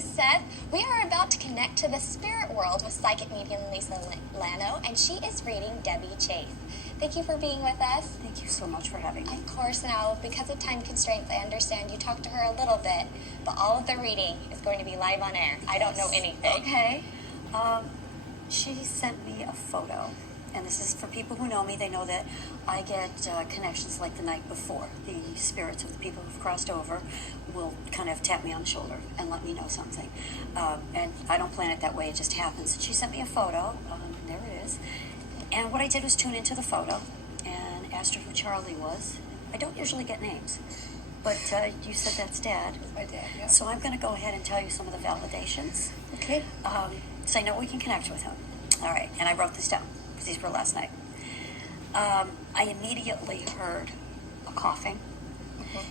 Seth. We are about to connect to the spirit world with psychic medium Lisa Lano, and she is reading Debbie Chase. Thank you for being with us. Thank you so much for having me. Of course. Now, because of time constraints, I understand you talked to her a little bit, but all of the reading is going to be live on air. I don't know anything. Okay. She sent me a photo, and this is for people who know me. They know that I get connections like the night before. The spirits of the people who've crossed over will kind of tap me on the shoulder and let me know something. And I don't plan it that way. It just happens. She sent me a photo. There it is. And what I did was tune into the photo and asked her who Charlie was. I don't usually get names, but you said that's Dad. My dad, yeah. So I'm going to go ahead and tell you some of the validations. Okay. So I know we can connect with him. All right, and I wrote this down because these were last night. I immediately heard a coughing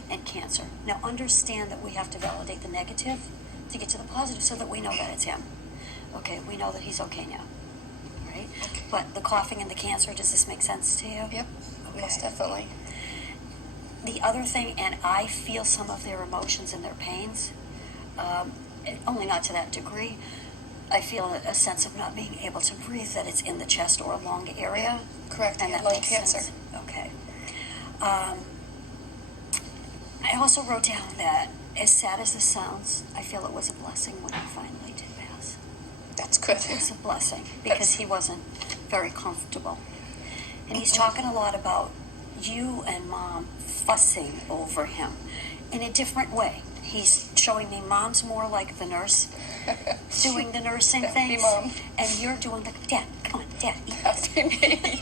and cancer. Now understand that we have to validate the negative to get to the positive so that we know that it's him. Okay, we know that he's okay now. All right? Okay. But the coughing and the cancer, does this make sense to you? Yep. Okay. Most definitely. The other thing, and I feel some of their emotions and their pains, only not to that degree. I feel a sense of not being able to breathe, that it's in the chest or a lung area. Correct. And He had that lung makes cancer. sense. Okay. I also wrote down that, as sad as this sounds, I feel it was a blessing when he finally did pass. That's good. It's a blessing because he wasn't very comfortable. And he's talking a lot about you and Mom fussing over him in a different way. He's showing me Mom's more like the nurse, doing the nursing That'd be things, Mom. and you're doing the, Dad, come on, Dad, eat. That'd be me.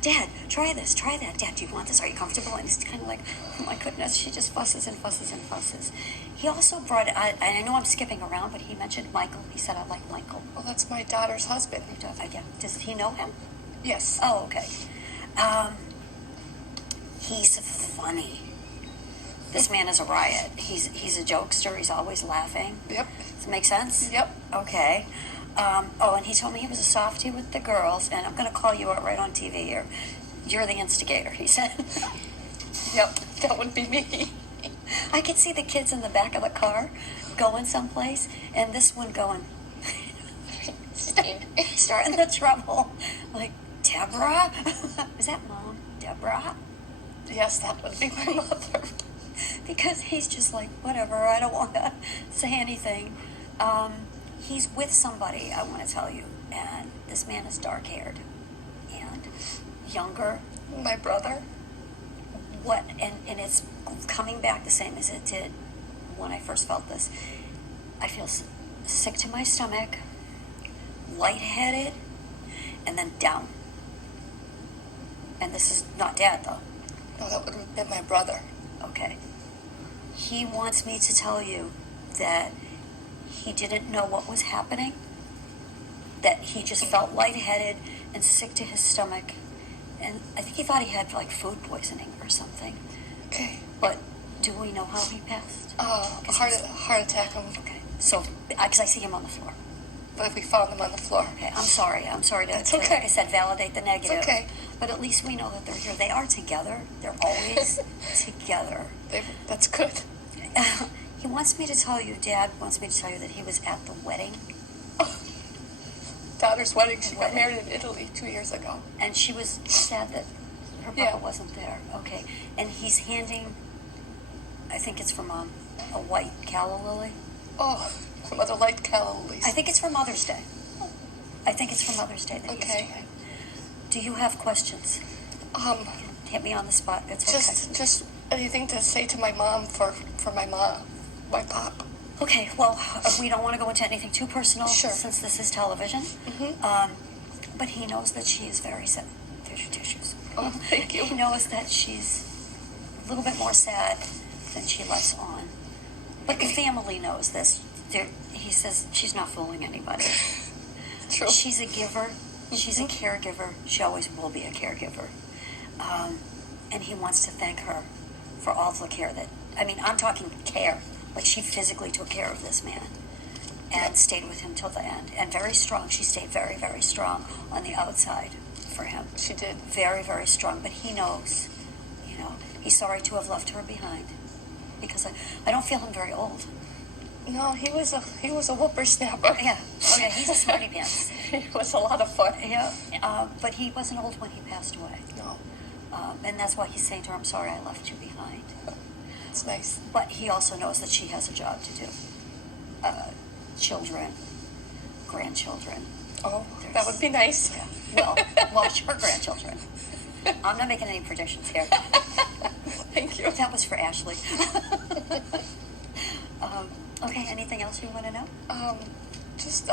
Dad, try this, try that. Dad, do you want this? Are you comfortable? And it's kind of like, oh my goodness, she just fusses and fusses and fusses. He also brought, I know I'm skipping around, but he mentioned Michael. He said, I like Michael. Well, that's my daughter's husband. Yeah. Does he know him? Yes. Oh, okay. He's funny. This man is a riot. He's a jokester. He's always laughing. Yep. Does it make sense? Yep. Okay. And he told me he was a softie with the girls, and I'm going to call you out right on TV here. You're the instigator, he said. Yep. That would be me. I could see the kids in the back of the car going someplace, and this one going, starting the trouble. Like, Deborah? Is that Mom? Deborah? Yes, that would be my mother. Because he's just like, whatever, I don't want to say anything. He's with somebody, I want to tell you, and this man is dark-haired and younger. My brother. And it's coming back the same as it did when I first felt this. I feel sick to my stomach, lightheaded, and then down. And this is not Dad, though. No, that would have been my brother. Okay. He wants me to tell you that he didn't know what was happening, that he just felt lightheaded and sick to his stomach, and I think he thought he had like food poisoning or something. Okay. But do we know how he passed? Heart attack. Okay. So, because I see him on the floor. But we found him on the floor. Okay. I'm sorry to, It's to, okay. like I said, validate the negative. It's okay. But at least we know that they're here. They are together. They're always together. That's good. He wants me to tell you, Dad wants me to tell you that he was at the wedding. Daughter's wedding. She got married in Italy 2 years ago. And she was sad that her brother wasn't there. Okay. And he's handing, I think it's for Mom, a white calla lily. Oh, some other light calla lilies. I think it's for Mother's Day. I think it's for Mother's Day that he's Okay. doing. Do you have questions? Hit me on the spot. It's okay. Just anything to say to my mom for my mom, my pop. Okay, well, we don't want to go into anything too personal Sure. since this is television. Mm-hmm. But he knows that she is very sad. There's your tissues. Oh, thank you. He knows that she's a little bit more sad than she lets on. But the family knows this. He says she's not fooling anybody. True. She's a giver. She's a caregiver. She always will be a caregiver. And he wants to thank her for all the care that, I mean, I'm talking care. Like she physically took care of this man and stayed with him till the end. And very strong. She stayed very, very strong on the outside for him. She did. Very, very strong. But he knows, he's sorry to have left her behind. Because I don't feel him very old. No, he was a whippersnapper. Yeah. Okay, he's a smarty pants. He was a lot of fun. Yeah. But he wasn't old when he passed away. No, And that's why he's saying to her, I'm sorry I left you behind. it's nice. But he also knows that she has a job to do. Children, grandchildren. Oh, that would be nice. Yeah. Well, her grandchildren. I'm not making any predictions here. Thank you. That was for Ashley. Okay, anything else you want to know? Just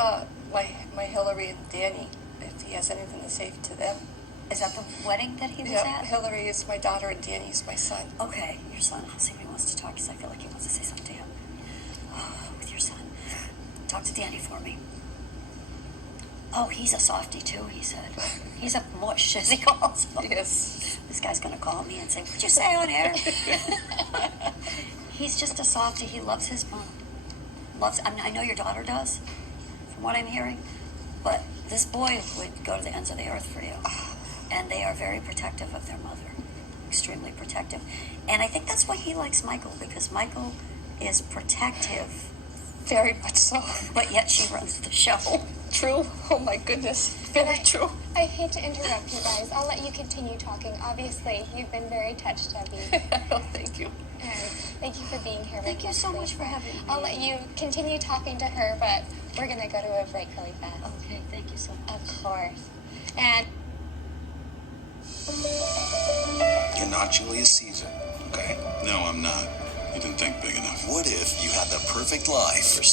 my Hillary and Danny. If he has anything to say to them. Is that the wedding that he was Yeah, at? Hillary is my daughter and Danny is my son. Okay, your son. I'll see if he wants to talk because I feel like he wants to say something to him. With your son. Talk to Danny for me. Oh, he's a softie too, he said. He's a mush, as he calls him. Yes. This guy's going to call me and say, what'd you say on air? He's just a softie. He loves his mom. I know your daughter does, from what I'm hearing. But this boy would go to the ends of the earth for you. And they are very protective of their mother. Extremely protective. And I think that's why he likes Michael, because Michael is protective, Very much so. but yet she runs the show. True. Oh my goodness. Very true. I hate to interrupt you guys. I'll let you continue talking. Obviously, you've been very touched, Debbie. Oh, thank you. And thank you for being here. Thank with you us, so much Lisa. for having me. I'll let you continue talking to her, but we're going to go to a break really fast. Okay, thank you so much. Of course. And You're not Julius Caesar, okay? No, I'm not. You didn't think big enough. What if you had the perfect life for